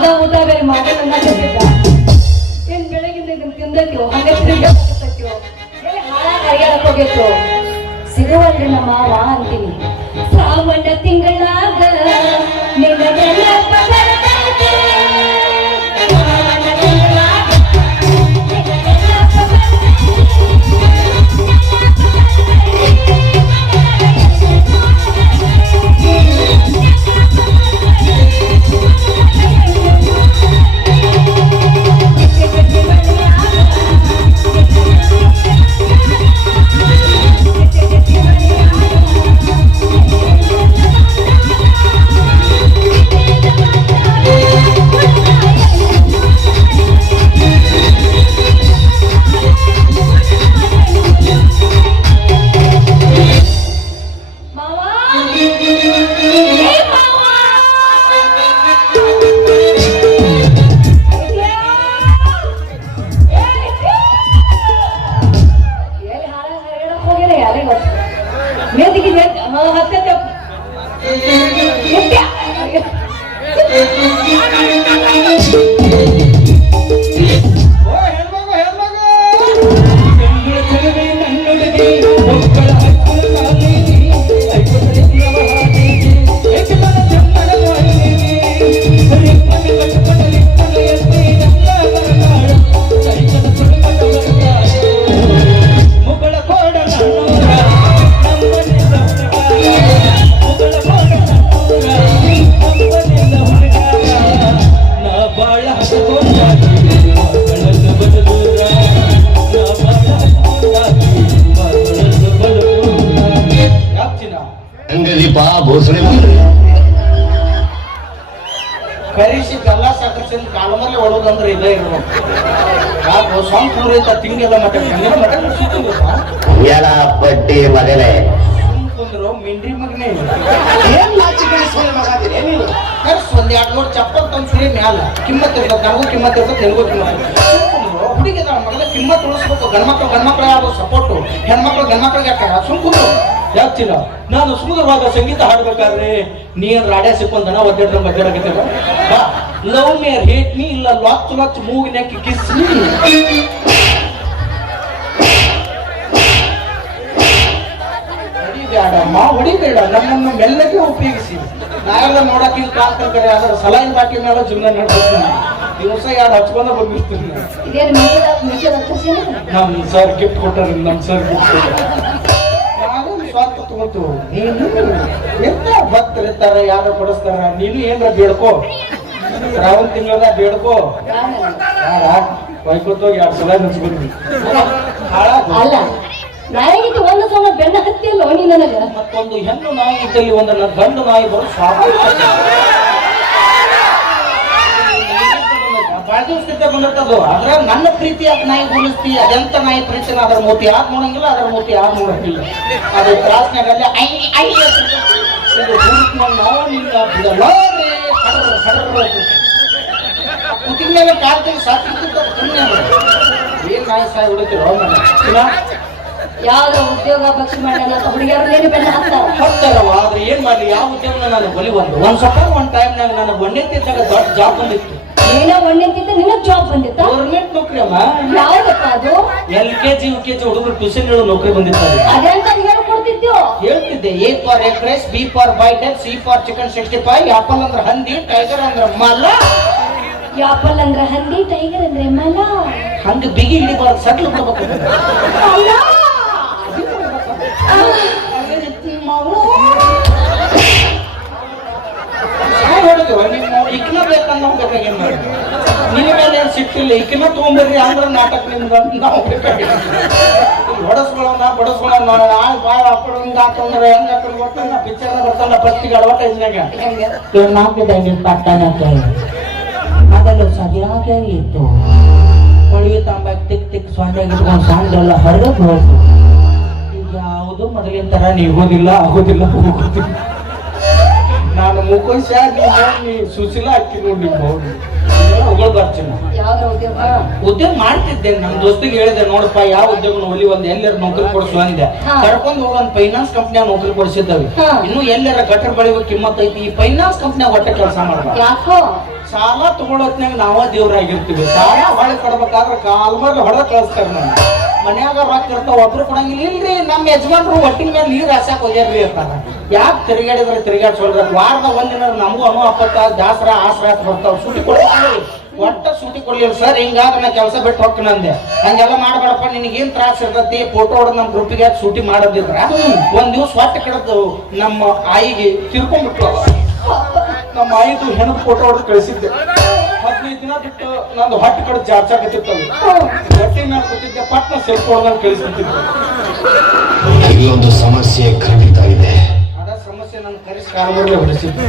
ಮಗ ಊಟ ಬೇರೆ ಮಗನ ತಿಂದಿದ್ದ ಏನ್ ಬೆಳಗಿಂದ ಇದನ್ನ ತಿಂದೈತಿವೋ ಹಂಗೆ ಸಿಗುವಲ್ರಿ ನಮ್ಮ ಅಂತೀನಿ. ಶ್ರಾವಣ ತಿಂಗಳಾಗ ನಿನ್ನ ಕರಿಸಿ ಬೆಲ್ಲ ಸಾಕರ್ಸಿಂದ ಕಾಲಮಲ್ಲಿ ಹೊಡೋದಂದ್ರೆ ಇಲ್ಲೇ ಇರ್ಬೇಕು. ಯಾಕೋ ಸ್ವಂತ ಊರೈತ ತಿಂಗೆಲ್ಲ ಹಂಗೆಲ್ಲ ಮಟ್ಟ ಸುತ್ತಿಲ್ಲ ಎಳ ಬಡ್ಡಿ ಮಗನೇ. ಕುಂದ್ರು ಮಿಂಡ್ರಿ ಮಗನೇ ಏನ್ ನಾಚಿಕೆ ಸೊಳ್ಳೆ ಮಗ ಏನಿಲ್ಲ ಕರ್ಸ್ ಒಂದ್ ಎರಡ್ ಮೂರ್ ಚಪ್ಪಲ್ ತಂದ್ರಿ ಮ್ಯಾಲ. ಕಿಮ್ಮತ್ ಇರ್ಬೇಕು ನನಗೂ ಕಿಮ್ಮತ್ ಇರ್ಬೇಕು ನಿನಗೂ ಕಿಮ್ಮತ್ ಹುಡುಗಿದ ಮಗನ ಕಿಮ್ಮತ್ ಉಳಿಸ್ಬೇಕು. ಗಂಡ್ಮಕ್ಳು ಗಂಡ್ಮಕ್ಳು ಯಾರು ಸಪೋರ್ಟು ಹೆಣ್ಮಕ್ಳು ಗಂಡ್ಮಕ್ಳಿಗೆ ಯಾಕೆ ಸುಮ್ಕುಂಡು ಯಾಕ್ತಿಲ್ಲ? ನಾನು ಸುಂದರವಾದ ಸಂಗೀತ ಹಾಡ್ಬೇಕಾದ್ರೆ ನೀನ್ ರಾಡ್ಯ ಸಿಕ್ಕೊಂದನ ಒದ್ದಾಡ್ರ ಮಧ್ಯಾಡಕತ್ತೀವ ಬಾ. ಲವ್ ಮೇ ಹೇಟ್ ಮೀ ಇಲ್ಲ ಲಾಚ್ ಲಾಚ್ ಮೂಗಿನ್ಯಾಕಿ ಕಿಸ್ ಮೀ ಮಾ ಹೊಡಿಬೇಡ. ನನ್ನನ್ನು ಮೆಲ್ಲಗೆ ಉಪಯೋಗಿಸಿ. ನಾವೆಲ್ಲ ನೋಡಕ್ಕಿಂತ ಹಿಂಗ್ ಅದರ ಸಲಾಯಿನ ಬಾಕಿ ಮೇಲೆ ಜೀವನ ನಡ್ಕೊತೀನಿ ದಿವಸ ಯಾರು ಹಚ್ಕೊಂಡ ಬಂದಿರ್ತೀನಿ. ನಮ್ಮ ಸರ್ ಗಿಫ್ಟ್ ಕೊಟ್ಟರೆ ನಮ್ಮ ಸರ್ ಗಿಫ್ಟ್ ನಾವು ತಗೋತು ನೀನು ಎಂತ ಭಕ್ತರಿರ್ತಾರ ಯಾರು ಕೊಡಿಸ್ತಾರ? ನೀನು ಏನ್ರ ಬೇಡ್ಕೋ. ಶ್ರಾವಣ ತಿಂಗಳದ ಬೇಡ್ಕೋ. ಯಾರ? ವೈಕೋತೋಗಿ ಎರಡು ಸಲ ಅಲ್ಲ ನಾಯಿಗಿಟ್ಟು ಒಂದು ಸಲ ಬೆನ್ನ ಹತ್ತಿಯಲ್ಲ ನೀ ನನಗ? ಮತ್ತೊಂದು ಹೆಣ್ಣು ನಾಯಿ ಇದ್ದಲ್ಲಿ ಒಂದನ್ನ ಗಂಡು ನಾಯಿ ಬರೋ ಸ್ವಾಭಾವಿಕ ಬಾಳ ಸ್ಥಿತಿ ಬಂದಿರ್ತದ ಆದ್ರೆ ನನ್ನ ಪ್ರೀತಿ ಅದ್ ನಾಯಿ ಗುಣಿಸ್ತಿ ಅದೆಂತ ನಾಯಿ ಪ್ರೀತಿನ ಅದರ ಮೂತಿ ಯಾಕೆ ನೋಡಂಗಿಲ್ಲ ಅದರ ಮೂತಿ ಯಾರು ನೋಡಂಗಿಲ್ಲ. ಅದು ಕ್ರಾಸ್ನಾಗ ಅಲ್ಲಿ ಐ ಐ ಮೇಲೆ ಸುಮ್ಮನೆ ಏನ್ ನಾಯಿ ಸಾಯಿ ಹೊಡಿತೀರೋ ನನ್ನ ಉದ್ಯೋಗ ಭಕ್ಷಿ ಮಾಡ್ಯಾನ ಅಂತ ಹುಡುಗಿಯರು ಬೆನ್ನ ಆದ್ರೆ ಏನ್ ಮಾಡ್ಲಿ? ಯಾವ ಉದ್ಯೋಗ ನಾನು ಬಲಿ ಒಂದು ಒಂದ್ ಸ್ವಲ್ಪ ಒಂದ್ ಟೈಮ್ನಾಗ ನನಗೆ ಒಂದೇ ತಿಂತಾಗ ದೊಡ್ಡ ಜಾಬ್ ಬಂದಿತ್ತು. ನೀನ ಒಣ್ಣೆಂತಿದ್ದ ನಿಮಗೆ ಜಾಬ್ ಬಂದಿತ್ತ? ಗೌರ್ಮೆಂಟ್ ನೌಕರಿ ಅಮ್ಮ ಯಾವ್ದಪ್ಪ ಅದು? L K G U K G ಹುಡುಗರು ಟ್ಯೂಷನ್ ಹೇಳೋ ನೌಕರಿ ಬಂದಿತ್ತು ಅದು. ಅದಂತ ಹೇಳ್ಕೊಡ್ತಿದ್ಯೋ ಹೇಳ್ತಿದ್ದೆ A for egg rice B for bite egg C for chicken sixty five apple ಅಂದ್ರೆ ಹಂದಿ ಟೈಗರ್ ಅಂದ್ರೆ ಮಲ್ಲ. ಯಾಪಲ್ ಅಂದ್ರ ಹಂದಿ ಟೈಗರ್ ಅಂದ್ರೆ ಮಲ ಹಂಗ ಬಿಗಿ ಹಿಡಿಬಾರ್ದು ಸಟ್ಲು ಕೊಡ್ಬೇಕು ಅಲ್ಲ. ಬೇಕಂದ ಸಿಕ್ಕಿಲ್ಲ ಮಾಡಿ ನಿನ್ನ ಮೇಲೆ ಏನ್ ಸಿಕ್ತಿಲ್ಲ ಇಕ್ನ ತಗೊಂಬರ್ರಿ ಅಂದ್ರ ನಾಟಕ ನಿಮ್ದು ನಾವು ಬಡಸ್ಕೊಳ್ಳೋಣ ನಾಳೆ ಬಾಯ್ ಹಾಕೊಂಡು ಹಿಂಗ ಹಾಕೊಂಡ್ರೆ ಹೆಂಗ್ ಹಾಕೊಂಡು ಗೊತ್ತಲ್ಲ ಪಿಕ್ಚರ್ ಬರ್ತಾನ ಫಸ್ಟಿಗೆ ಅಡ್ವರ್ಟೈಸ್ನಾಗ ನಾಲ್ಕು ಪಟ್ಟಣ ಅದೆಲ್ಲ ಸರಿಯಾಗಿ ಇತ್ತು. ಹೊಳಿಗೆ ತಾಂಬಾಕ್ ತಿಕ್ ತಿಕ್ ಸ್ವಾಂಡಾಗಿ ಇಟ್ಕೊಂಡು ಹರಿದು ಈಗ ಯಾವುದು ಮೊದಲಿನ ತರ ನೀಗೋದಿಲ್ಲ ಆಗೋದಿಲ್ಲ ಹೋಗೋದಿಲ್ಲ. ನಾನು ಮುಖಂಶ ನೀ ಸುಶೀಲ ಅಕ್ಕಿ ನೋಡಿ ನಿಮ್ಮ ಯಾವ್ದ್ರ ಉದ್ಯೋಗ? ಮಾಡ್ತಿದ್ದೆ. ನಮ್ ದೋಸ್ತಿಗೆ ಹೇಳಿದೆ ನೋಡಪ್ಪ ಯಾವ ಉದ್ಯೋಗ ಒಲಿ ಒಂದ್ ಎಲ್ಲರ ನೌಕರಿ ಕೊಡ್ಸು ಅಂದೆ. ಕರ್ಕೊಂಡು ಹೋಗ ಒಂದ್ ಫೈನಾನ್ಸ್ ಕಂಪ್ನಿಯಾಗ ನೌಕರಿ ಕೊಡಿಸಿದ್ದಾವೆ. ಇನ್ನು ಎಲ್ಲರ ಕಟ್ಟರ್ ಬಳಿವ ಕಿಮ್ಮತ್ ಐತಿ. ಈ ಫೈನಾನ್ಸ್ ಕಂಪ್ನಿಯಾಗ ಒಟ್ಟ ಕೆಲಸ ಮಾಡ್ಬಾರ್ದು. ಯಾಕೋ? ಸಾಲ ತಗೊಳತ್ನಾಗ ನಾವ ದೇವ್ರಾಗಿರ್ತೀವಿ. ಸಾಲ ಹೊಳೆ ಕೊಡ್ಬೇಕಾದ್ರೆ ಕಾಲ್ಮರ್ಲಿ ಹೊಡೆದ ಕಳಿಸ್ತಾರೆ ನಾನು ಮನ್ಯಾಗ ರೊಕ್ಕ ಇರ್ತಾವ, ಒಬ್ರು ಕೊಡಂಗಿಲ್ಲ ಇಲ್ರಿ, ನಮ್ಮ ಯಜಮಾನ್ರು ಒಟ್ಟಿನ ಮೇಲೆ ನೀರ್ ಹಾಸಕ್ ಹೋಗ್ಯಾರ್ರಿ ಅಂತಾರ. ಯಾಕೆ ತಿರುಗಾಡಿದ್ರೆ ತಿರುಗಾಡ್ಸೋಲ್ರಿ ವಾರದ ಒಂದಿನ ನಮಗೂ ಅಮ್ಮ ಅಪ್ಪತ್ತ ದಾಸರ, ಆಸರ ಬರ್ತಾವ. ಸೂಟಿ ಕೊಡ್ತೀವಿ. ಒಟ್ಟ ಸೂಟಿ ಕೊಡ್ಲಿಲ್ಲ. ಸರ್, ಹಿಂಗಾದ್ರೆ ನಾ ಕೆಲಸ ಬಿಟ್ಟು ಹೋಗ್ತೀನಿ ಅಂದೆ. ಹಂಗೆಲ್ಲ ಮಾಡ್ಬೇಡಪ್ಪ, ನಿನಗೇನ್ ತ್ರಾಸ ಇರ್ತತಿ? ಫೋಟೋ ಹೊಡೆದ್ ನಮ್ಮ ಗ್ರೂಪಿಗೆ ಯಾಕೆ ಸೂಟಿ ಮಾಡೋದಿದ್ರ? ಒಂದ್ ದಿವ್ಸ ಹೊಟ್ಟೆ ಕಡದು ನಮ್ಮ ಆಯಿಗೆ ತಿರ್ಕೊಂಡ್ಬಿಟ್ಲು ನಮ್ಮ ಆಯಿದು ಹೆಣ್ಣು ಫೋಟೋ ಹೊಡೆದು ಕಳಿಸಿದ್ದೆ. ಹದಿನೈದು ದಿನ ಬಿಟ್ಟು ನಂದು ಹೊಟ್ಟೆ ಕಡೆ ಜಾರ್ಚಾಕತ್ತಿತ್ತಲ್ಲ ಹೊಟ್ಟೆ ಮೇಲೆ ಕೂತಿದ್ದೆ ಪಟ್ನ ಸೆಲ್ಫ್ ಹೊಡೆದಾಗ ಕಳಿಸ್ಬಿಟ್ಟಿದ್ದೆ. ಇಲ್ಲೊಂದು ಸಮಸ್ಯೆ ಖಂಡಿತ ಇದೆ. ಅದ ಸಮಸ್ಯೆ ನನ್ನ ಕರೆಸಿ ಕಾಲ್ಮರ್ಲೆ ಹೊಡಿಸಿದ್ದು.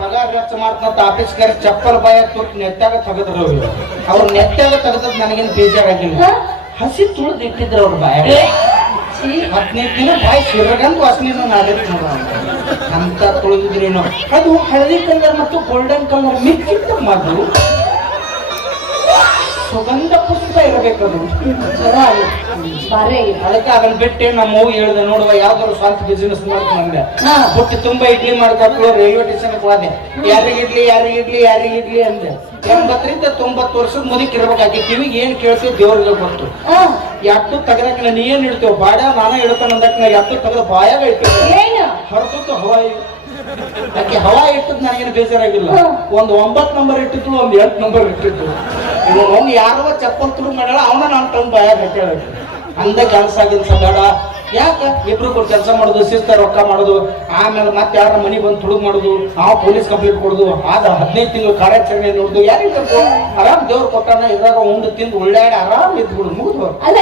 ಪಗಾರ ವೆಚ್ಚ ಮಾಡ್ತಂತ ಆಫೀಸ್ ಕರೆಸಿ ಚಪ್ಪಲ್ ಬಾಯ ತುರ್ತು ನೆತ್ತಾಗ ತೆಗೆದ್ರು ಅವ್ರು. ಅವ್ರು ನೆತ್ತಾಗ ತೆಗೆದ್ ನನಗೇನು ಬೇಜಾರಾಗಿಲ್ಲ? ಹಸಿ ತುಳಿದು ಇಟ್ಟಿದ್ರು ಅವ್ರ ಬಾಯ ಛೀ, ಹದಿನೈದು ದಿನ ಬಾಯಿ ಸಿರಗಂದು ವಾಸನೆ ನಾಡಿತ್ತು ನೋಡು ಅಂತ ತುಳಿದಿದ್ರೇನು. ಅದು ಹಳದಿ ಕಲರ್ ಮತ್ತು ಗೋಲ್ಡನ್ ಕಲರ್ ಮಿಕ್ಸ್ ಇತ್ತು ಮದು ಸುಗಂಧ ಪುಷ್ಪ ಇರಬೇಕದು ಅದು. ಬಾರಿ ಅದಕ್ಕೆ ಅದನ್ನ ಬಿಟ್ಟೆ ನಮ್ಮ ಮೂವಿ ಹೇಳಿದೆ ನೋಡುವ ಯಾವ್ದಾದ್ರು ಸ್ವಂತ ಬಿಸ್ನೆಸ್ ಮಾಡ್ಕೊಂಡೆ ಬುಟ್ಟಿ ಹುಟ್ಟಿ ತುಂಬಾ ಇಡ್ಲಿ ಮಾಡ್ಕೊಳ್ಳೋ ರೈಲ್ವೆ ಸ್ಟೇಷನ್ ಹೋದೆ ಯಾರಿಗಿಡ್ಲಿ ಇಡ್ಲಿ ಯಾರಿಗ ಇಡ್ಲಿ ಯಾರಿಗ ಇಡ್ಲಿ ಅಂದೆ. ಎಂಬತ್ತರಿಂದ ತೊಂಬತ್ತು ವರ್ಷದ ಮುದಕ್ಕೆ ಇರ್ಬೇಕಾಗಿ ಕಿವಿಗೆ ಏನ್ ಕೇಳ್ತೀವಿ ದೇವ್ರಿಗೆ ಬಂತು ಹಾ, ತಗದಕ್ಕ ನಾನು ಏನ್ ಇಡ್ತೇವೆ ಬಾಡ ನಾನೇ ಇಡ್ತಾನೆ ಅಂದಕ್ಕೆ ನಾ ಎಟ್ಟು ತಗದ ಬಾಯಾಗ ಏನು? ಹರಿದು ಹವಾಯಿ. ಯಾಕೆ ಹವಾ ಇಟ್ಟದ್ ನನಗೇನು ಬೇಜಾರಾಗಿಲ್ಲ. ಒಂದು ಒಂಬತ್ತು ನಂಬರ್ ಇಟ್ಟಿದ್ರು ಒಂದು ಎಂಟು ನಂಬರ್ ಇಟ್ಟಿದ್ರು ಇನ್ನು ಅವ್ನು ಯಾರೋ ಚಪ್ಪಲ್ ತುರು ಮಾಡ್ಯಾಳ ಅವನ ನಾನು ತಂದು ಬಾಯಾಗ ಹಾಕ್ಯಾಳ ಅಂದ ಕೆಲಸ ಗಿಲ್ಸ ಬೇಡ ಯಾಕೆ? ಇಬ್ರು ಕೂಡ ಕೆಲಸ ಮಾಡೋದು ಶಿಸ್ತ ರೊಕ್ಕ ಮಾಡೋದು ಆಮೇಲೆ ಮತ್ತೆ ಯಾರ ಮನೆ ಬಂದು ತುಡುಗ್ ಮಾಡೋದು ನಾವು ಪೊಲೀಸ್ ಕಂಪ್ಲೇಂಟ್ ಕೊಡೋದು. ಆದ ಹದಿನೈದು ತಿಂಗಳು ಕಾರ್ಯಾಚರಣೆ ನೋಡುದು ಯಾರಿಗೆ ಆರಾಮ್ ದೇವ್ರು ಕೊಟ್ಟಾನ ಇದ್ರಾಗ ಉಂಡು ತಿಂದು ಉಳ್ಳಾಡಿ ಆರಾಮ್ ಇದ್ಬಿಡು ಮುಗಿದು ಅಲ್ಲ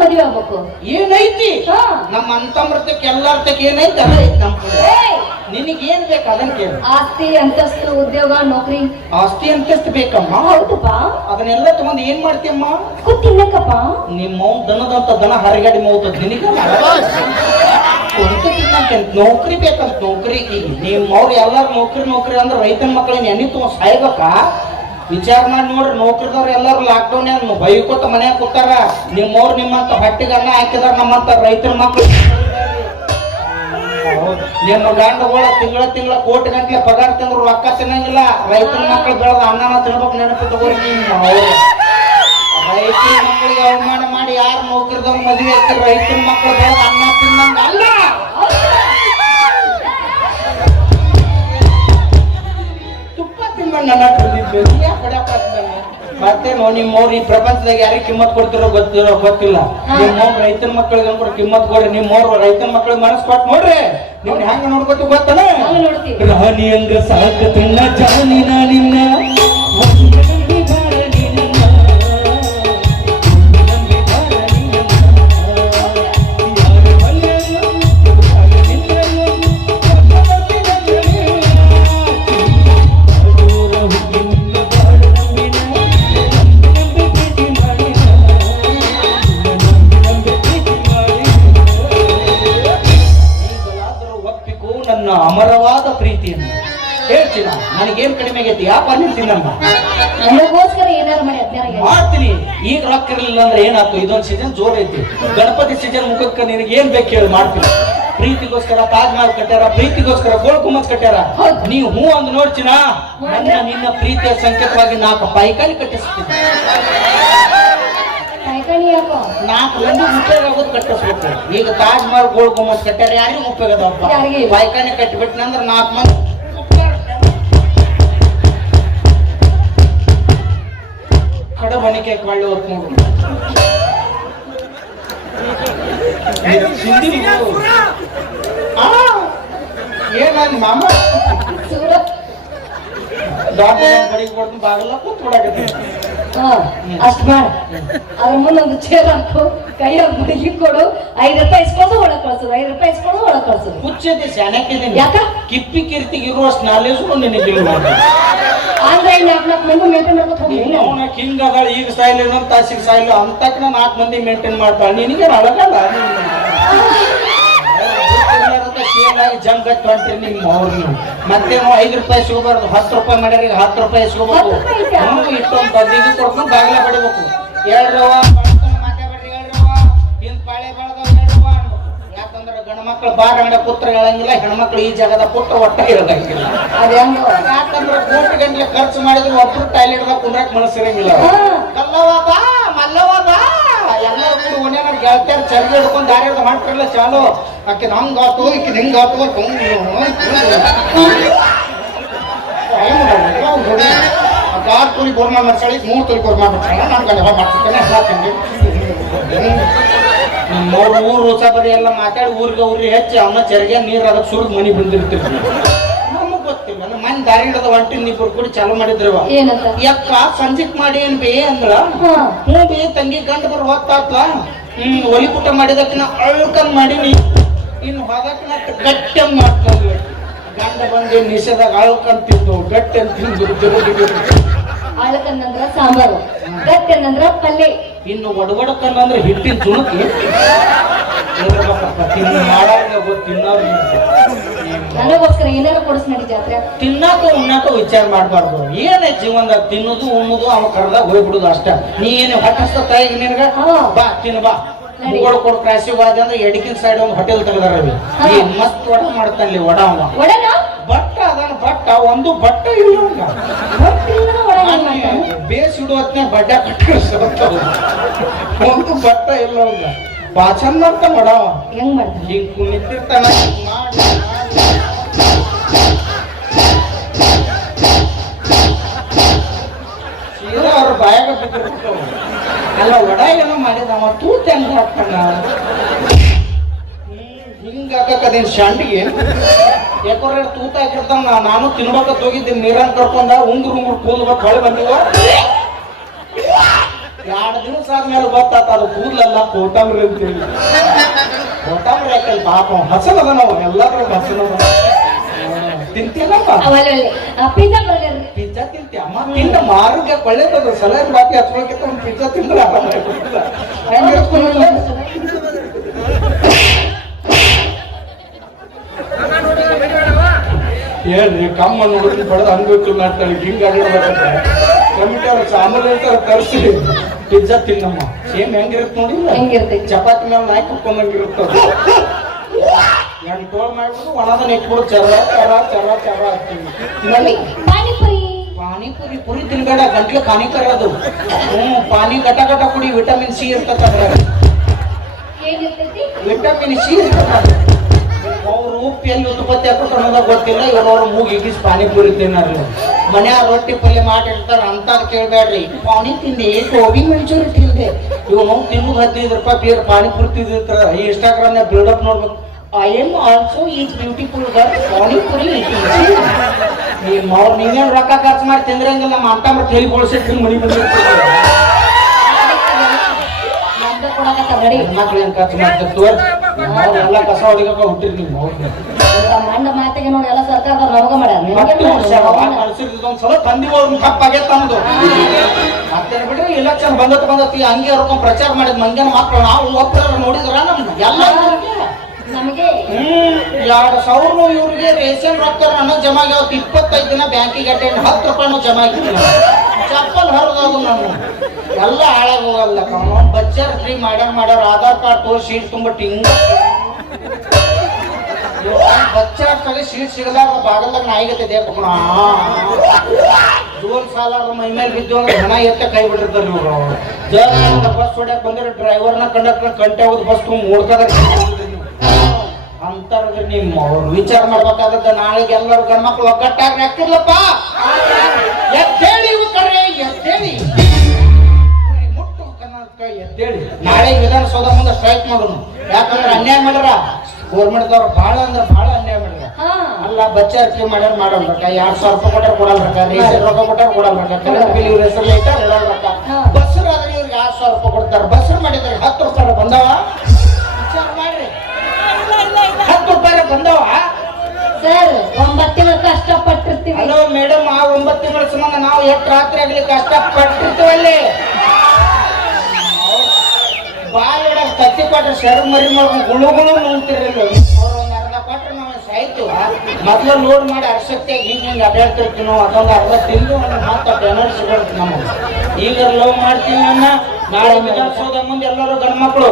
ಮದುವೆ ಆಗ್ಬೇಕು? ಏನೈತಿ? ಹಾ. ನಮ್ಮ ಅಂತಮೃತಕ್ಕೆ ಎಲ್ಲಾರ್ಥಕ್ಕೆ ಏನೈತಿ? ಅದ ಐತಿ ನಮ್ಮ ಕಡೆ ಏಯ್, ನಿನಗೆ ಏನ್ ಬೇಕು ಅದನ್ನ ಕೇಳು. ಆಸ್ತಿ ಅಂತಸ್ತು ಉದ್ಯೋಗ ನೌಕರಿ. ಆಸ್ತಿ ಅಂತಸ್ತು ಬೇಕಮ್ಮ. ಹೌದಪ್ಪ. ಅದನ್ನೆಲ್ಲ ತಗೊಂಡ್ ಏನ್ ಮಾಡ್ತೀಯಮ್ಮ? ಕೂತಿಲ್ಲಕ್ಕಪ್ಪ ತಿನ್ನಕ್ಕಪ್ಪ ನಿಮ್ಮ ಮೌನ್ ದನದಂತ ದನ ಹರಿಗಾಡಿ ಮೌತದ ನಿನಗೆ? ಕುಂತು ತಿನ್ನಂತೆ ನೌಕರಿ ಬೇಕಂತ ನೌಕರಿ. ನಿಮ್ಮ ಅವ್ರು ಎಲ್ಲಾರು ನೌಕರಿ ನೌಕರಿ ಅಂದ್ರೆ ರೈತನ ಮಕ್ಕಳನ್ನ ಎಣ್ಣೆ ತಗೊಂಡ್ ಸಾಯ್ಬೇಕಾ? ವಿಚಾರ ಮಾಡಿ ನೋಡ್ರಿ ನೌಕರಿದವ್ರು ಎಲ್ಲಾರು ಲಾಕ್ಡೌನ್ ಬೈಕೋತ ಮನ್ಯಾಗ ಕೂತಾರ. ನಿಮ್ಮವ್ರು ನಿಮ್ಮಂತ ಹೊಟ್ಟಿಗೆ ಅನ್ನ ಹಾಕಿದಾರ ನಮ್ಮಂತ ರೈತನ ಮಕ್ಕಳು ನಿಮ್ಮ ಗಂಡಗಳ ತಿಂಗಳ ತಿಂಗಳ ಕೋಟಿ ಗಂಟ್ಲೆ ಪಗಾರ ತಿಂದ್ರು ರೊಕ್ಕ ತಿನ್ನಂಗಿಲ್ಲ. ರೈತನ ಮಕ್ಕಳು ಬೆಳೆದ ಅನ್ನನ ತಿನ್ಬೇಕು ನೆನಪು ತಗೋರಿ. ರೈತರ ಮಕ್ಕಳಿಗೆ ಅವಮಾನ ಮಾಡಿ ಯಾರು ನೌಕರಿದವ್ರು ಮದುವೆ ರೈತನ ರೈತರ ಮಕ್ಕಳು ಬೆಳೆದ ಅನ್ನ ತಿನ್ನಂಗ ಅಲ್ಲ. ತುಪ್ಪ ತಿನ್ನಂಗ ಅನ್ನ ತಿಂದಿದ್ವಿ ಯಾಕೆ ಹೊಡ್ಯಾಕ್ ನಾವು ನಿಮ್ಮವ್ರು ಈ ಪ್ರಪಂಚದಾಗ ಯಾರಿಗೆ ಕಿಮ್ಮತ್ ಕೊಡ್ತಿರೋ ಗೊತ್ತಿರೋ ಗೊತ್ತಿಲ್ಲ. ನಿಮ್ಮವ್ರ ರೈತನ ಮಕ್ಕಳಿಗೆ ಅನ್ಕೊಂಡು ಕಿಮ್ಮತ್ ಕೊಡ್ರಿ. ನಿಮ್ಮವ್ರು ರೈತನ ಮಕ್ಕಳಿಗೆ ಮನಸ್ಸು ಕೊಟ್ಟು ನೋಡ್ರಿ ನೀವು ಹೆಂಗ ನೋಡ್ಕೊತೀವಿ ಗೊತ್ತಲ್ಲ ರಾಣಿ ಅಂದ್ರೆ ಸಾಕ ತಿನ್ನ ಜಾನಿನ ನಿನ್ನ. ಈಗ ರೊಕ್ಕ ಇರಲಿಲ್ಲ ಅಂದ್ರೆ ಏನಾಯ್ತು? ಇದೊಂದು ಸೀಸನ್ ಜೋರ್ ಐತಿ. ಗಣಪತಿ ಸೀಸನ್ ಮುಖಕ್ಕೆ ನಿನಗೆ ಏನ್ ಬೇಕು ಹೇಳಿ ಮಾಡ್ತೀನಿ. ಪ್ರೀತಿಗೋಸ್ಕರ ತಾಜ್ ಮಹಲ್ ಕಟ್ಟ್ಯಾರ ಪ್ರೀತಿಗೋಸ್ಕರ ಗೋಲ್ಕುಮತ್ ಕಟ್ಟ್ಯಾರ ನೀ ನೀವು ಹೂ ಅಂದ್ ನೋಡ್ತೀನ ನನ್ನ ನಿನ್ನ ಪ್ರೀತಿಯ ಸಂಕೇತವಾಗಿ ನಾಲ್ಕು ಪೈಕಾಲಿ ಕಟ್ಟಿಸ್ತೀನಿ ನಾಲ್ಕು ಮಂದಿ ಉಪಯೋಗ ಆಗೋದು ಕಟ್ಟಿಸ್ಬೇಕು ಈಗ ತಾಜ್ ಮಹಲ್ ಗೋಲ್ ಗುಮ್ಮಚ್ ಕಟ್ಟ್ಯಾರ ಯಾರಿಗೂ ಉಪಯೋಗ ಅದಾವಪ್ಪ. ಪೈಕಾನಿ ಕಟ್ಟಿಬಿಟ್ನಂದ್ರೆ ನಾಲ್ಕು ಮಂದಿ. ನೋಡು ಹಿಂದಿ ಮಗು. ಆ, ಏನಾದ್ ಮಾಮ ಡಾಕ್ಟರ್ ಬಡಿಗೆ ಕೊಡ್ತೀನಿ ಬಾಗಲ್ಲ ಕೂತ್ ಬಿಡಾಕತ್ತೀನಿ ಹಾ ಅಷ್ಟ್ ಮಾಡ. ಅದ್ರ ಮುಂದೆ ಒಂದು ಚೇರ್ ಹಾಕು ಕೈಯಾಗ ಬಡಿಗೆ ಕೊಡು ಐದು ರೂಪಾಯಿ ಇಸ್ಕೊಂಡು ಒಳಗೆ ಕಳ್ಸೋದು ಐದು ರೂಪಾಯಿ ಇಸ್ಕೊಂಡು ಒಳಗೆ ಕಳ್ಸೋದು. ಹುಚ್ಚದೆ ಶಾನ್ಯಾಕಿದ್ದೀನಿ ಯಾಕ? ಕಿಪ್ಪಿ ಕಿರ್ತಿಗೆ ಇರುವಷ್ಟು ನಾಲೆಜ್ ನಿನಗಿಲ್ಲ ಆದ್ರೆ ನಾಲ್ಕು ನಾಲ್ಕು ಮಂದಿ ಮೇಂಟೈನ್ ಮಾಡ್ಕೊತ ಹೋಗಿ ಅವನ ಹಿಂಗ ಅದಾಳ ಈಗ ಸಾಯಿಲ್ ಇನ್ನೊಂದು ತಾಸಿಗೆ ಸಾಯಿಲ್ ಅಂತಕ್ಕ ನಾಲ್ಕು ಮಂದಿ ಮೇಂಟೈನ್ ಮಾಡ್ತಾಳ. ನಿನಗೆ ಅಳಗಲ್ಲ? ಜಂಗಟ್ ಹೊಂಟ್ರಿ ನಿಮ್ಮ ಅವ್ರನ್ನ. ಮತ್ತೆ ಐದು ರೂಪಾಯಿ ಸಿಗಬಾರ್ದು. ಹತ್ತು ರೂಪಾಯಿ ಮಾಡ್ಯಾರ ಈಗ ಹತ್ತು ರೂಪಾಯಿ ಸಿಗಬೇಕು? ಹ್ಞೂ ಇಷ್ಟೊಂದು ಬದಿಗೆ ಕೊಡ್ಕೊಂಡು ಬಾಗಿಲ ಬಡಿಬೇಕು. ಹೇಳ್ರವ ಮಾತಾಡ್ರಿ ಹೇಳ್ರವ ಹಿಂದ್ ಪಾಳೆ ಬೆಳೆದವ ಹೇಳ್ರವ ಅನ್ಬೇಕು ಯಾಕಂದ್ರೆ ಗಂಡ ಮಕ್ಳು ಬಾರ ಅಂಗಡ ಪುತ್ರ ಹೇಳಂಗಿಲ್ಲ ಹೆಣ್ಮಕ್ಳು ಈ ಜಾಗದ ಪುತ್ರ ಒಟ್ಟ ಹೇಳಂಗಿಲ್ಲ ಅದ್ ಹೆಂಗ? ಯಾಕಂದ್ರೆ ಕೋಟಿ ಗಂಟೆ ಖರ್ಚು ಮಾಡಿದ್ರು ಒಬ್ರು ಟಾಯ್ಲೆಟ್ ಕುಂದ್ರಕ್ ಮನಸ್ಸಿರಂಗಿಲ್ಲ. ಕಲ್ಲವ ಬಾ ಮಲ್ಲವ ಬಾ ಎಲ್ಲರೂ ಕೂಡ ಓಣ್ಯಾನ ಗೆಳತಿಯರು ಚರ್ಗಿ ಹಿಡ್ಕೊಂಡು ದಾರಿ ಹಿಡ್ದು ಮಾಡ್ತಿರಲ್ಲ ಚಾಲು ಆಕೆ ಹಂಗಾತು ಈಕೆ ಹಿಂಗಾತು ಆರು ತುಳಿ ಗೋರ್ಮಾ ಮಾಡ್ಸಾಳಿ ಮೂರು ತುಳಿ ಗೋರ್ಮಾ ಮಾಡ್ಸಾಳ ನಾನು ಗಂಡ ಮಾಡ್ತಿರ್ತೇನೆ ನಮ್ಮ ಊರು ಹೊಸ ಬರೀ ಎಲ್ಲ ಮಾತಾಡಿ ಊರಿಗೆ ಊರಿಗೆ ಹೆಚ್ಚಿ ಅಮ್ಮ ಚರ್ಗೆ ನೀರು ಅದಕ್ಕೆ ಸುರಿದು ಮನಿ ಬಂದಿರ್ತೀವಿ ದಾರಿ ಹಿಡಿದ ಹೊಂಟಿ ಇಬ್ಬರು ಕೂಡ ಚಾಲು ಮಾಡಿದ್ರವ ಯಕ್ಕ ಸಂಜಿಕ್ ಮಾಡಿ ಏನ್ ಬೇ ಅಂದ್ರ? ಹ್ಞೂ ಬೇ ತಂಗಿ ಗಂಡ ಬರ್ ಹೊತ್ತಾತ್ಲ ಹ್ಮ್ ಒಲಿ ಪುಟ ಮಾಡಿದಕ್ಕಿನ ಅಳ್ಕಂಗ್ ಮಾಡೀನಿ ಇನ್ನು ಹೋದಕ್ಕಿನ ಗಟ್ಟಿ ಮಾಡ್ಕೊಂಡ್ವಿ ಗಂಡ ಬಂದು ನಿಷೇಧಾಗ ಅಳ್ಕಂದ್ ತಿಂದು ಗಟ್ಟಿ ಅಂತ ತಿಂದು ಆಳಕನ್ನಂದ್ರ ಸಾಂಬಾರು ಗಟ್ಟೆನ್ನಂದ್ರ ಪಲ್ಯ ಇನ್ನು ಒಡವಡಕನ್ನಂದ್ರೆ ಹಿಟ್ಟಿನ ತುಣುಕಿ. ನನಗೋಸ್ಕರ ಏನಾರ ಕೊಡಿಸ್ ನಡಿ ಜಾತ್ರೆ. ತಿನ್ನಾಕ ಉಣ್ಣಾಕ ವಿಚಾರ ಮಾಡಬಾರ್ದು. ಏನೇ ಜೀವನದಾಗ ತಿನ್ನೋದು ಉಣ್ಣೋದು ಅವ ಕರ್ದಾಗ ಹೋಗ್ಬಿಡುದು ಅಷ್ಟ. ನೀ ಏನು ಹೊಟ್ಟಸ್ತ ತಾಯಿ ನಿನಗ. ಬಾ ತಿನ್ ಬಾ. ಮುಗಳು ಕೊಡ್ ಕ್ರಾಸಿ ಬಾದಿ ಅಂದ್ರೆ ಎಡಕಿನ ಸೈಡ್ ಒಂದು ಹೋಟೆಲ್ ತೆಗದಾರ. ಈ ಮಸ್ತ್ ವಡ ಮಾಡ್ತಾನಲ್ಲಿ ವಡ ಅವ. ಬಟ್ಟ ಅದನ್ನ ಬಟ್ಟ ಒಂದು ಬಟ್ಟ ಇಲ್ಲ ಅವಂಗ. ಹೊಟ್ಟಿಲ್ಲ ಒಡ ಹೆಂಗ್ ಮಾಡ್ತಾನೆ? ಬೇಸ್ ಇಡು ಬಡ್ಡ ಕಟ್ಟ ಒಂದು ಬಟ್ಟ ಇಲ್ಲ ಅವಂಗ ಮಾಡ್ತಾ ವಡವ ಹೆಂಗ್ ಮಾಡ್ತಾನೆ ಹಿಂಗ್ ಕುಣಿತಿರ್ತಾನ ಹಿಂಗ್ ಮಾಡಿ. ಸೀದಾ ಅವ್ರ ಬಾಯಾಗ ಬಿದ್ದಿರ್ತಾವ ಅಲ್ಲ ಒಡ ಏನೋ ಮಾಡಿದ ಅವ ತೂತ್ ಹೆಂಗ್ ಹಾಕ್ತಾನ? ಹಿಂಗ ಹಾಕದೇನ್ ಶಾಂಡಿಗೆ ಯಾಕೋರ ತೂತ ಹಾಕಿರ್ತಾನ ನಾನು ತಿನ್ಬೇಕಂತ ಹೋಗಿದ್ದೀನಿ ನೀರನ್ ಕರ್ಕೊಂಡ ಉಂಗ್ರು ಉಂಗ್ರು ಕೂದ್ಬೇಕು ಹೊಳೆ ಬಂದಿವ ದಿವಸ ಆದ್ಮೇಲೆ ಗೊತ್ತಾತ ಅದು ಕೂದಲೆಲ್ಲ? ಕೋಟಂಬ್ರಿ ಅಂತೇಳಿ ಕೋಟಂಬ್ರಿ ಹಾಕಲ್ ಪಾಪ ಅದ ನಾವು ಎಲ್ಲಾದ್ರೂ ಹಸನ ಅದ ಪಿಜ್ಜಾ ಬರ್ಗರ್ ಪಿಜ್ಜಾ ತಿಂತಿ ಅಮ್ಮ ತಿಂದ ಮಾರ್ಗ ಒಳ್ಳೇದದು. ಸಲಹೆ ಬಾಕಿ ಒಂದು ಪಿಜ್ಜಾ ತಿಂದ್ರೆ ಹೇಳ್ರಿ ಕಮ್ಮ ನೋಡಿ ಬಡದ ಅನ್ಬೇಕು ಮಾಡ್ತಾಳೆ ಹಿಂಗ ಕಮಿಟಿ ಅವ್ರ ಸಾಮಾನ್ಯ ತರಿಸಿ. ಪಿಜ್ಜಾ ತಿನ್ನಮ್ಮ. ಸೇಮ್ ಹೆಂಗಿರುತ್ತೆ ನೋಡಿಲ್ಲ ಹೆಂಗಿರ್ತೈತಿ? ಚಪಾತಿ ಮೇಲೆ ನಾಯಿ ಕುತ್ಕೊಂಡಂಗಿರುತ್ತದ ಎಂಟೋಳ್ ಮಾಡ್ಬಿಟ್ಟು ಒಣದನ್ನ ಇಟ್ಬಿಡು ಚರ ಚರ ಚರ ಚರ ಮಮ್ಮಿ ಪಾನಿಪುರಿ. ಪಾನಿಪುರಿ ಪುರಿ ತಿನ್ಬೇಡ ಗಂಟ್ಲು ಕಾನಿಕರ ಅದು. ಹ್ಞೂ ಪಾನಿ ಗಟ ಗಟ ಕುಡಿ ವಿಟಮಿನ್ ಸಿ ಇರ್ತದ ಏನಿರ್ತೈತಿ? ವಿಟಮಿನ್ ಸಿ ಇರ್ತದ ಉಪ್ಪು ಎಲ್ಲಿ ಉತ್ಪತ್ತಿ ಹಾಕೋತ ಅನ್ನೋದಾಗ ಗೊತ್ತಿಲ್ಲ ಇವ್ರವ್ರ ಮೂಗ್ ಇಗಿಸ್ ಪಾನಿಪುರಿ ತಿನ್ನಾರ. ಮನ್ಯಾಗ ರೊಟ್ಟಿ ಪಲ್ಯ ಮಾಡಿರ್ತಾರ ಅಂತ ಕೇಳ್ಬೇಡ್ರಿ. ಪಾನಿ ತಿಂದೆ ಗೋಬಿ ಮಂಚೂರಿ ತಿಂದೆ. ಇವನು ತಿನ್ನೋದು ಹದಿನೈದು ರೂಪಾಯಿ ಬೇರೆ ಪಾನಿಪುರಿ ತಿಂದಿರ್ತಾರ. ಈ ಇನ್ಸ್ಟಾಗ್ರಾಮ್ನಾಗ ಬಿಲ್ಡಪ್ ನೋಡ್ಬೇಕು. I am also is beautiful girl panipuri ನಿಮ್ಮ ಅವ್ರು ನೀವೇನು ರೊಕ್ಕ ಖರ್ಚು ಮಾಡಿ ತಿಂದ್ರಂಗಿಲ್ಲ ನಮ್ಮ ಅಂತ ಅಂತಂಬ್ರ ಹೇಳಿ ಬೋಳ್ಸಿಟ್ಟು ಮನಿ ಬಂದಿರ್ತಾರೆ ಮಕ್ಕಳೇನು ಖರ್ಚು ಮಾಡ್ತಾರೆ? ಕಸ ಹುಟ್ಟಿರಿ ನೀವು. ಮಂಡ ಮಾತಿಗೆ ನೋಡಿ ಎಲ್ಲ ಸರ್ಕಾರದವ್ರು ನಮಗ ಮಾಡ್ಯಾರ. ನಿಮ್ಗೆ ಮಾಡ್ಯಾರ? ಒಂದ್ಸಲ ತಂದಿ ಅವ್ರನ್ನ ತಪ್ಪಾಗೈತೆ ನಮ್ದು. ಮತ್ತೆ ಬಿಡ್ರಿ ಇಲೆಕ್ಷನ್ ಬಂದತ್ ಬಂದತಿ ಹಂಗೆ ಹರ್ಕೊಂಡ್ ಪ್ರಚಾರ ಮಾಡಿದ ಮಂಗ್ಯನ ಮಕ್ಕಳು ನಾವು ಒಬ್ಬರ ನೋಡಿದ್ರ ನಮ್ದು ಎಲ್ಲ ನಮಗೆ ಎರಡು ಸಾವಿರ ಇವ್ರಿಗೆ ರೇಷನ್ ರೊಕ್ಕ ಅನ್ನೋ ಜಮಾ ಆಗ್ಯಾವತ್ತು ಇಪ್ಪತ್ತೈದು ದಿನ ಬ್ಯಾಂಕಿಗೆ ಅಟೆಂಡ್ ಹತ್ತು ರೂಪಾಯಿನೂ ಜಮಾ ಆಗಿದ್ದೀನಿ ಚಪ್ಪಲ್ ಹರಿದೋದು ನಾನು. ಎಲ್ಲ ಹಾಳಾಗೋಗಲ್ಲ ಫ್ರೀ ಮಾಡ್ಯಾರ ಮಾಡ್ಯಾರ ಆಧಾರ್ ಕಾರ್ಡ್ ತೋರಿಸಿ ಶೀಟ್ ತುಂಬ ಟಿಂಗ್. ಬಚ್ಚರ್ ಸೀಟ್ ಶೀಟ್ ಸಿಗಲಾರ್ದ ಬಾಗಲ್ದಾಗ ನಾಯಿಗತ್ತೆ ದೇಪಣ ಜೋರ್ ಸಾಲಾರ ಮೈ ಮೇಲೆ ಬಿದ್ದು ಅಂದ್ರೆ ಹಣ ಎತ್ತ ಕೈ ಬಿಟ್ಟಿರ್ತಾರೆ ಇವರು ಜನ ಬಸ್ ಹೊಡ್ಯಾಕ ಬಂದ್ರೆ ಡ್ರೈವರ್ನ ಕಂಡಕ್ಟರ್ ಕಂಟೆ ಹೋದ್ ಬಸ್ ತುಂಬ ಓಡ್ಕದ ಅಂತಾರದ್ರಿ ನಿಮ್ಮ ಅವ್ರು ವಿಚಾರ ಮಾಡ್ಬೇಕಾಗತ್ತ ನಾಳೆಗೆ ಎಲ್ಲರೂ ಗಂಡ್ಮಕ್ಳು ಒಗ್ಗಟ್ಟಾಗಿ ಹಾಕಿರ್ಲಪ್ಪ ಎದ್ದೇಳಿ ಕರೆ ಮುಟ್ಟು ಕನ್ನಡಕ ಎದ್ದೇಳಿ ನಾಳೆ ವಿಧಾನಸೌಧ ಮುಂದೆ ಸ್ಟ್ರೈಕ್ ಮಾಡೋನು ಯಾಕಂದ್ರೆ ಅನ್ಯಾಯ ಮಾಡ್ಯಾರ? ಗೌರ್ಮೆಂಟ್ದವ್ರು ಭಾಳ ಅಂದ್ರೆ ಭಾಳ ಅನ್ಯಾಯ ಮಾಡ್ಯಾರ. ಅಲ್ಲ ಅಲ್ಲ ಅರ್ಕೆ ಮಾಡ್ಯಾರ ಮಾಡೋಣ ರೊಕ್ಕ. ಎರಡ್ ಸಾವಿರ ರೂಪಾಯಿ ಕೊಟ್ಟಾರ ಕೊಡಲ್ ರೊಕ್ಕ. ರೀಸೆಂಟ್ ರೊಕ್ಕ ಕೊಟ್ಟಾರ ಕೊಡಲ್ ರೊಕ್ಕ. ಕರೆಂಟ್ ಬಿಲ್ ಇವ್ರ ಹೆಸರು ಐತ ಕೊಡಲ್ ರೊಕ್ಕ. ಹಾ. ಆದ್ರೆ ಇವ್ರಿಗೆ ಎರಡ್ ಸಾವಿರ ರೂಪಾಯಿ ಕೊಡ್ತಾರ. ಬಸ್ ಮಾಡಿದ್ರೆ ಹತ್ತು ರೂಪಾಯಿ ಬಂದವ? ವಿಚಾರ ಮಾಡ್ರಿ. ಹತ್ತು ರೂಪಾಯಿ ಬಂದವ? ಸರ್ ಒಂಬತ್ತು ತಿಂಗಳು ಕಷ್ಟಪಟ್ಟಿರ್ತೀವಿ. ಹಲೋ ಮೇಡಮ್ ಆ ಒಂಬತ್ತು ತಿಂಗಳ ಸಂಬಂಧ ನಾವು ಎಷ್ಟು ರಾತ್ರಿ ಆಗ್ಲಿ ಕಷ್ಟ ಪಟ್ಟಿರ್ತೀವಲ್ಲಿ ಬಾಯಿ ತತ್ತಿ ಕೊಟ್ರೆ ಶರ ಮರಿ ಮಾಡ್ಕೊಂಡು ಗುಳು ಗುಳು ನೋಡ್ತಿರಲ್ಲ ಒಂದ್ ಅರ್ಧ ಕೊಟ್ಟರೆ ನಾವು ಸಾಯ್ತು. ಮೊದಲು ಲೋಡ್ ಮಾಡಿ ಅರ್ಸಕ್ತಿಯಾಗಿ ಹಿಂಗೆ ಹಿಂಗೆ ಅಡ್ಡಾಡ್ತಿರ್ತೀವಿ ನಾವು ಅದೊಂದು ಅರ್ಧ ತಿಂದು ಮಾತಾಡ ಬೆನರ್ ಸಿಗೋದು ನಮಗೆ. ಈಗ ಲವ್ ಮಾಡ್ತೀವಿ ಅನ್ನ ನಾಳೆ ವಿಧಾನಸೌಧ ಮುಂದೆ ಎಲ್ಲರೂ ಗಂಡು ಮಕ್ಕಳು.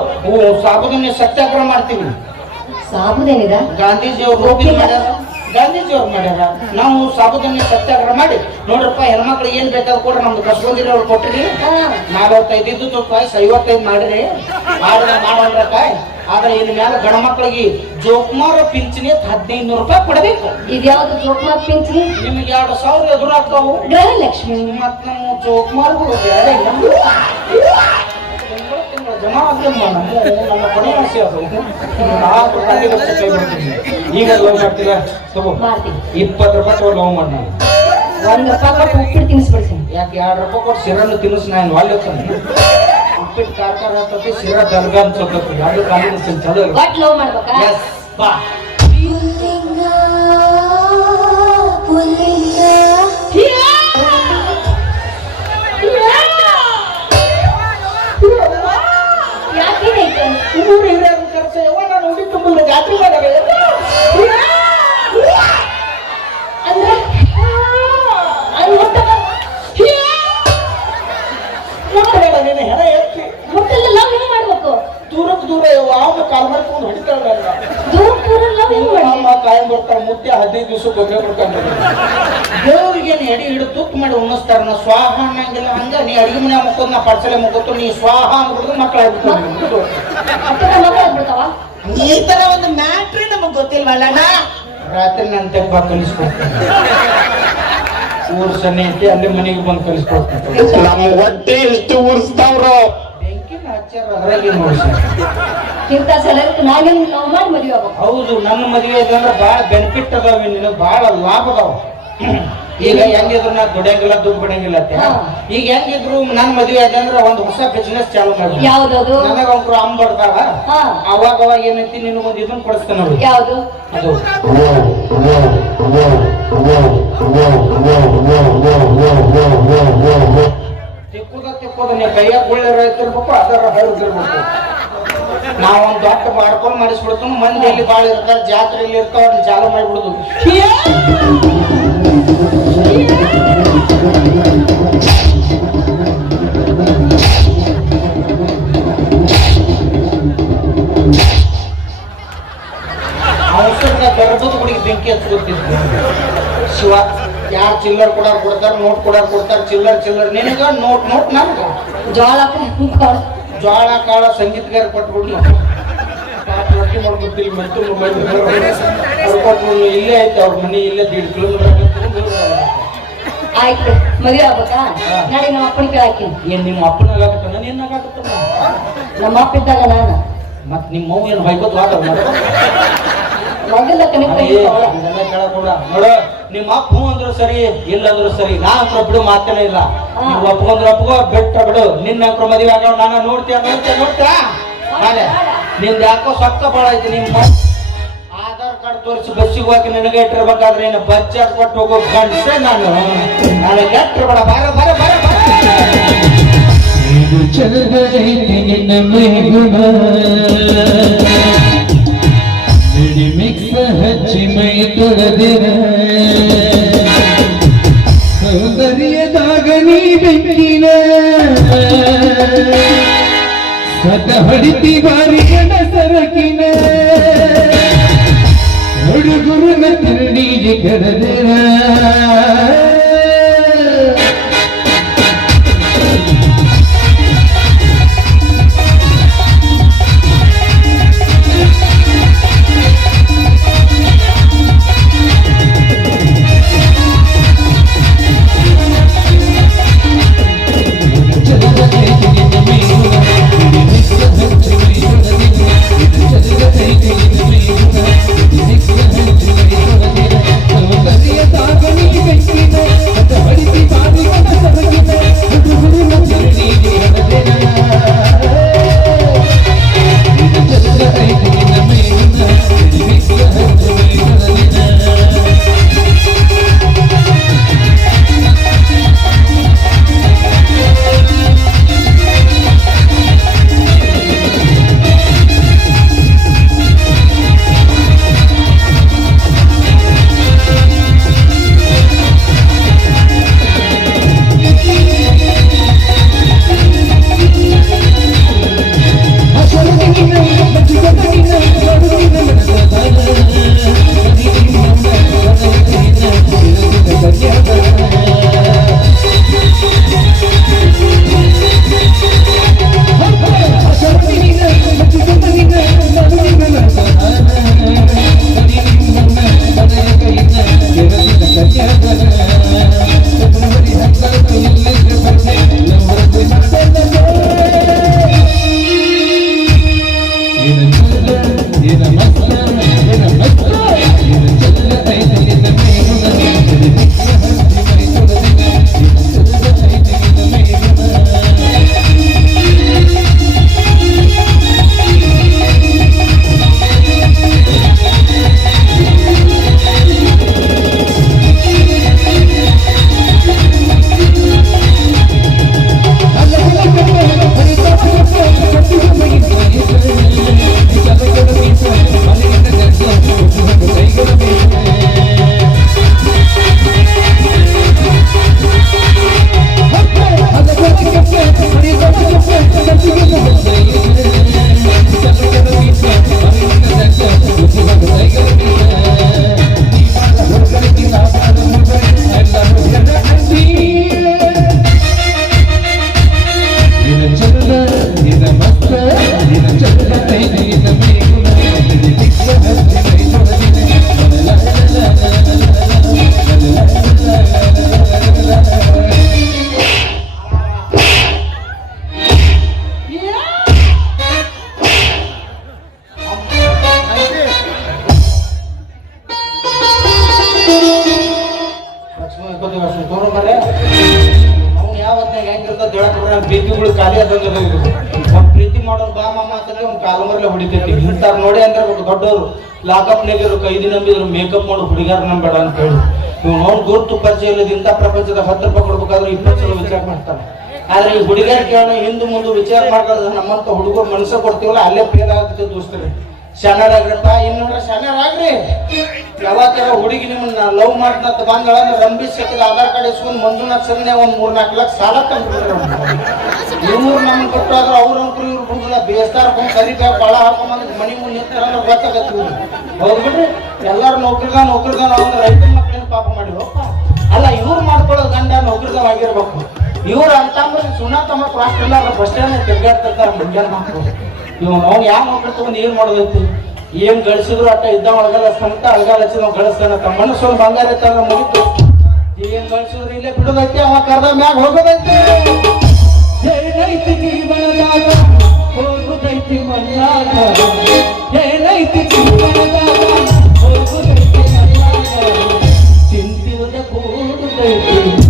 ಸಾಬುದನ್ನೇ ಸತ್ಯಾಗ್ರಹ ಮಾಡ್ತೀವಿ. ಸಾಬುದೇನಿದ? ಗಾಂಧೀಜಿ ಅವ್ರು ರೂಪಿನ ಮಾಡ್ಯಾರ ಗಾಂಧೀಜಿ ಮಾಡ್ಯಾರ. ನಾವು ಸಾಬುದನ್ನ ಸತ್ಯಾಗ್ರಹ ಮಾಡಿ ನೋಡ್ರಪ್ಪ ಹೆಣ್ಮಕ್ಳು ಏನ್ ಬೇಕಾದ್ ಕೊಡ್ರಿ ನಮ್ದು ಕಸ್ಕೊಂಡಿರೋ ಅವ್ರು ಕೊಟ್ರಿ ನಲವತ್ತೈದು ಇದ್ದು ಕಾಯಿ ಐವತ್ತೈದು ಮಾಡ್ರಿ. ಮಾಡಿದ್ರೆ ಮಾಡೋಣ ಕಾಯಿ ಆದ್ರೆ ಇನ್ ಮೇಲೆ ಗಣ ಮಕ್ಕಳಿಗೆ ಜೋಕುಮಾರ ಪಿಂಚಣಿ ಹದಿನೈದು ನೂರು ರೂಪಾಯಿ ಕೊಡಬೇಕು. ಇದ್ಯಾವ್ದು ಜೋಕ್ಮಾರ್ ಪಿಂಚಣಿ? ನಿಮ್ಗೆ ಎರಡು ಸಾವಿರ ಎದುರಾಗ್ತಾವು. ಲಕ್ಷ್ಮಿ ಮತ್ ನಾವು ಜೋಕುಮಾರ್ಗಳು ಈಗ ಲವ್ ಮಾಡ್ತೀರ ತಗೋ ಇಪ್ಪತ್ತು ರೂಪಾಯಿ ತಗೋ ಲವ್ ಮಾಡಿ ಒಂದ್ ರೂಪಾಯಿ ಕೊಟ್ಟು ಯಾಕೆ ಎರಡು ರೂಪಾಯಿ ಕೊಟ್ಟು ಸಿರನ್ನು ತಿನ್ನಿಸ್ ನಾನು ಒಳ್ಳೆ ಉಪ್ಪಿಟ್ಟು ಕಾರ್ಕಾರ ಹತ್ತತಿ ಸಿರ ದರ್ಗ ಅನ್ಸತ್ತತಿ ಎರಡು ಕಾಲಿನ ಚಲೋ ಬಟ್ ಲವ್ ಮಾಡ್ಬೇಕಾ ಬಾ ಊರು ಹಿರಿಯರು ಕರ್ಸ. ಯವ್ವ ನಾನು ಉಡಿ ತುಂಬಲು ಜಾತ್ರೆ ಮಾಡಿದೆ ಅಂದ್ರೆ? ಮುಟ್ಟಬೇಡ ನೀನು ಹೆಣ ಎತ್ತಿ. ಮುಟ್ಟಲ್ಲ ಲವ್ ಹೆಂಗ್ ಮಾಡ್ಬೇಕು? ದೂರಕ್ಕೆ ದೂರ ಯವ್ವ ಅವನು ಕಾಲ್ ಮಾಡ್ಕೊಂಡು ಹೊಡಿತಾಳ ದೂರ ದೂರ ಲವ್ ಹೆಂಗ್ ಮಾಡ್ಬೇಕು ನಮ್ಮ ಕಾಯಂ ಬರ್ತಾಳ ಮುತ್ತೆ ಹದಿನೈದು ದಿವಸಕ್ಕೆ ಒಮ್ಮೆ ಅಡಿ ಹಿಡಿದು ತುಪ್ಪ ಮಾಡಿ ಉಣಿಸ್ತಾರ. ನಾ ಸ್ವಾಹ ಅನ್ನಂಗಿಲ್ಲ. ಹಂಗ ನೀ ಅಡಿಗೆ ಮನೆ ಮುಕ್ಕೋದ್ ನಾ ಪಡ್ಸಲೆ ಮುಕ್ಕೋತು ನೀ ಸ್ವಾಹ ಅಂದ್ಬಿಡುದು ಮಕ್ಕಳು ಮಗ ಆಗ್ಬಿಡ್ತಾವ ಈ ತರ ಒಂದು ಮ್ಯಾಟ್ರಿ ನಮಗ್ ಗೊತ್ತಿಲ್ವಲ್ಲ? ರಾತ್ರಿ ನನ್ನ ತೆಗ್ಬಾ ಕಲಿಸ್ಕೊಡ್ತೇನೆ ಊರ್ ಸನ್ನೆ ಐತಿ ಅಲ್ಲಿ ಮನೆಗೆ ಬಂದು ಕಲಿಸ್ಕೊಡ್ತೇನೆ ನಮ್ಮ ಹೊಟ್ಟೆ ಎಷ್ಟು ಬೆಂಕಿನ ಹಚ್ಚಾರ ಅದ್ರಲ್ಲಿ ನೋಡಿ ಇಂಥ ಮಾಡಿ ಮದುವೆ ಹೌದು ನನ್ನ ಮದುವೆ ಅಂದ್ರೆ ಭಾಳ ಬೆನಿಫಿಟ್ ಅದಾವ ನಿನಗೆ ಭಾಳ ಲಾಭ ಅದಾವ. ಈಗ ಹೆಂಗಿದ್ರು ನಾ ದುಡಿಯಂಗಿಲ್ಲ ದುಡ್ಡು ಬಿಡಂಗಿಲ್ಲ ಅಂತ. ಈಗ ಹೆಂಗಿದ್ರು ನನ್ನ ಮದ್ವೆ ಆದ್ರೆ ಒಂದ್ ಒಂದು ಹೊಸ ಬಿಸ್ನೆಸ್ ಚಾಲು ಮಾಡಿ ಯಾವ್ದದು? ನನಗ ಒಬ್ರು ಅಮ್ಮ ಬರ್ತಾವ. ಅವಾಗ ಅವಾಗ ಏನೈತಿ ನಿನಗೊಂದು ಇದನ್ನ ಕೊಡಿಸ್ತಾನ ಅವ್ರು ಯಾವ್ದು? ಅದು. ತಿಕ್ಕುದ ತಿಕ್ಕುದ ನೀ ಕೈಯಾಗ ಗುಳ್ಳೆರ ಇರ್ತಿರ್ಬೇಕು ಅದರ ಹರಿದಿರ್ಬೇಕು ಒಂದು ದೊಡ್ಡ ಮಾಡ್ಕೊಂಡು ಮಾಡಿಸ್ಬಿಡ್ತು ಮಂದಿ ಇಲ್ಲಿ ಬಾಳ ಇರ್ತಾರೆ ಜಾತ್ರೆಯಲ್ಲಿ ಇರ್ತಾವ ಅದನ್ನ ಚಾಲು ಮಾಡಿಬಿಡುದು ಬೆಂಕಿ ಹಚ್ಕೊತಿದ್ವಿ ಶಿವ ಯಾರು ಚಿಲ್ಲರ್ ಕೊಡಾರ್ ಕೊಡ್ತಾರ ನೋಟ್ ಕೊಡಾರ್ ಕೊಡ್ತಾರ ಚಿಲ್ಲರ್ ಚಿಲ್ಲರ್. ನಿನಗ ನೋಟ್ ನೋಟ್ ನನ್ಗ ಜೋಳ. ಜ್ವಾಳ ಕಾಳ ಸಂಗೀತಗಾರ ರೊಟ್ಟಿ ಮಾಡ್ಕೊತಿಲ್ಲ ಮೆಟ್ಟು ಇಲ್ಲೇ ಐತೆ ಅವ್ರ ಮನೆ ಇಲ್ಲೇ ದೀಡ್ ಕಿಲೋಮೀಟರ್ ಆಯ್ತು. ಮದುವೆ ಆಗ್ಬೇಕಾ. ನಾಳೆ ನಮ್ಮ ಅಪ್ಪನ ಕೇಳಾಕಿ ಏನ್ ನಿಮ್ಮ ಅಪ್ಪನಾಗತ್ತನ ನಿನ್ನಾಗತ್ತನ ನಮ್ಮ ಅಪ್ಪ ಇದ್ದಾಗ ನಾನು. ಮತ್ ನಿಮ್ಮ ಅವ್ವ ಏನು ಬೈಕೋತ್ ಮೊದಲ ಮಗಲ್ಲ ಕನೆಕ್ಟ್ ನೋಡ ನಿಮ್ಮ ಅಪ್ಪ ಅಂದ್ರು ಸರಿ ಇಲ್ಲ ಅಂದ್ರು ಸರಿ ನಾ ಅಂತ್ರ ಬಿಡು ಮಾತೇನೆ ಇಲ್ಲ. ನಿಮ್ಮ ಅಪ್ಪ ಅಂದ್ರೆ ಅಪ್ಪಗೋ ಬಿಟ್ಟ ಬಿಡು. ನಿನ್ನ ಅಂಕ್ರ ಮದುವೆ ಆಗ ನಾನು ನೋಡ್ತೀಯ ನೋಡ್ತೀಯ ನೋಡ್ತೀಯ? ನಿಂದ ಯಾಕೋ ಸೊಕ್ಕ ಬಾಳ ಐತಿ ನಿಮ್ಮ ಆಧಾರ್ ವರ್ಷ ಬಸ್ಸಿಗೆ ಹೋಗಿ ನಿನಗೆ ಇಟ್ಟಿರ್ಬೇಕಾದ್ರೆ ನೀನು ಬಸ್ ಚಾರ್ಜ್ ಕೊಟ್ಟು ಹೋಗೋ ಗಂಟೆ ನಾನು. ನನಗೆ ಎಟ್ಟಿರ್ಬೇಡ ಬಾರ ಬಾರ ಬಾರ ಬಾರ. ಹಚ್ಚಿ ಮೈ ಸೌಂದರ್ಯದಾಗ ನೀ ಬೆಂಕಿನ. ಸದ ಹೊಡಿತಿ ಬಾರಿ ಸರಕಿನ. Kedir, ಹೆಂಗಿರ್ತದ ಹೇಳಕ್ ಪ್ರೀತಿಗಳು ಖಾಲಿ ಅದಂಗ ಪ್ರೀತಿ ಮಾಡೋರು ಬಾ ಮಾಮ ಅಂತಂದ್ರೆ ಒಂದು ಕಾಲ ಮರಲೆ ಹೊಡಿತೈತಿ. ಇಂತಾರ ನೋಡಿ ಅಂದ್ರೆ ಒಂದು ದೊಡ್ಡವರು. ಲಾಕಪ್ನಾಗಿರು ಕೈದಿ ನಂಬಿದ್ರು ಮೇಕಪ್ ಮಾಡೋ ಹುಡುಗಾರ ನಂಬೇಡ ಅಂತ ಹೇಳಿ. ನೀವು ನೋಡಿ ಗುರುತು ಪರಿಚಯ ಇಲ್ಲದ ಇಂಥ ಪ್ರಪಂಚದ ಹತ್ತು ರೂಪಾಯಿ ಕೊಡ್ಬೇಕಾದ್ರೆ ಇಪ್ಪತ್ತು ಸಲ ವಿಚಾರ ಮಾಡ್ತಾರೆ ಆದ್ರೆ ಈ ಹುಡುಗಿಯರ್ ಕೇಳೋ ಹಿಂದೆ ಮುಂದೆ ವಿಚಾರ ಮಾಡ್ಕೊಳ್ಳೋದು ನಮ್ಮಂತ ಹುಡುಗರು ಮನಸ್ಸು ಕೊಡ್ತೀವಲ್ಲ, ಅಲ್ಲೇ ಫೇಲ್ ಆಗುತ್ತೆ ದೋಸ್ತರಿ. ಶಾಣರಾಗ್ರಪ್ಪ ಇನ್ನೋಡ್ರ ಶನರಾಗ್ರಿ ಯಾವತ್ತಾರ ಹುಡುಗಿ ನಿಮ್ಮನ್ನ ಲವ್ ಮಾಡ್ತಂತ ಬಂದಳ ಅಂದ್ರೆ ರಂಬಿ ಆಧಾರ್ ಕಾರ್ಡ್ ಇಸ್ಕೊಂಡು ಮಂಜುನಾಥ್ ಸನ್ನೆ ಒಂದ್ ಮೂರ್ ನಾಲ್ಕು ಲಕ್ಷ ಸಾಲ ತಂದ್ಬಿಟ್ರು ಇವ್ರು ನಮ್ಗೆ ಕೊಟ್ಟಾದ್ರು ಅವ್ರ ಅಂಕರು ಇವ್ರು ಬಿಡುದಿಲ್ಲ ಬೇಸ್ತಾರ ಕೊಂಡ್ ಬಾಳ ಬಾಳ ಹಾಕೊಂಬಂದ್ ಮನಿ ಮುಂದೆ ನಿಂತಾರ ಗೊತ್ತಾಗತ್ತೆ ಹೌದ್ ಬಿಡ್ರಿ? ಎಲ್ಲಾರು ನೌಕರಿಗ ನೌಕರಿಗ ಅಂದ್ರೆ ರೈತರ ಮಕ್ಳೇನು ಪಾಪ ಮಾಡಿವಪ್ಪ ಅಲ್ಲ, ಇವ್ರು ಮಾಡ್ಕೊಳ್ಳೋ ಗಂಡ ನೌಕರಿಗ ಆಗಿರ್ಬೇಕು. ಇವ್ರು ಅಂತ ಸುಣ್ಣ ತಮ್ಮ ಕ್ರಾಸ್ ಇಲ್ಲ ಬಸ್ ಸ್ಟ್ಯಾಂಡ್ ತಿರ್ಗಾಡ್ತಿರ್ತಾರ ಮುಂಜಾನೆ ಮಕ್ಕಳು ಇವ್ ನಾವು ಯಾವ ಮಕ್ಕಳು ತಗೊಂಡು ಏನ್ ಮಾಡೋದೈತಿ? ಏನ್ ಗಳಿಸಿದ್ರು ಅಟ್ಟ ಇದ್ದ ಒಳಗಲ್ಲ ಸ್ವಂತ ಅಳಗಾಲ ಹಚ್ಚಿ ನಾವು ಗಳಿಸ್ತಾನ. ತಮ್ಮ ಮನಸ್ಸು ಒಂದು ಬಂಗಾರ ಇತ್ತ ಮುಗಿತು. ಏನ್ ಗಳಿಸಿದ್ರು ಇಲ್ಲೇ ಬಿಡೋದೈತಿ, ಅವ ಕರ್ದ ಮ್ಯಾಗ ಹೋಗೋದೈತಿ. ಏನೈತಿ ಜೀವನದಾಗ? ಚಿಂತಿರದ ಕೂಡುದೈತಿ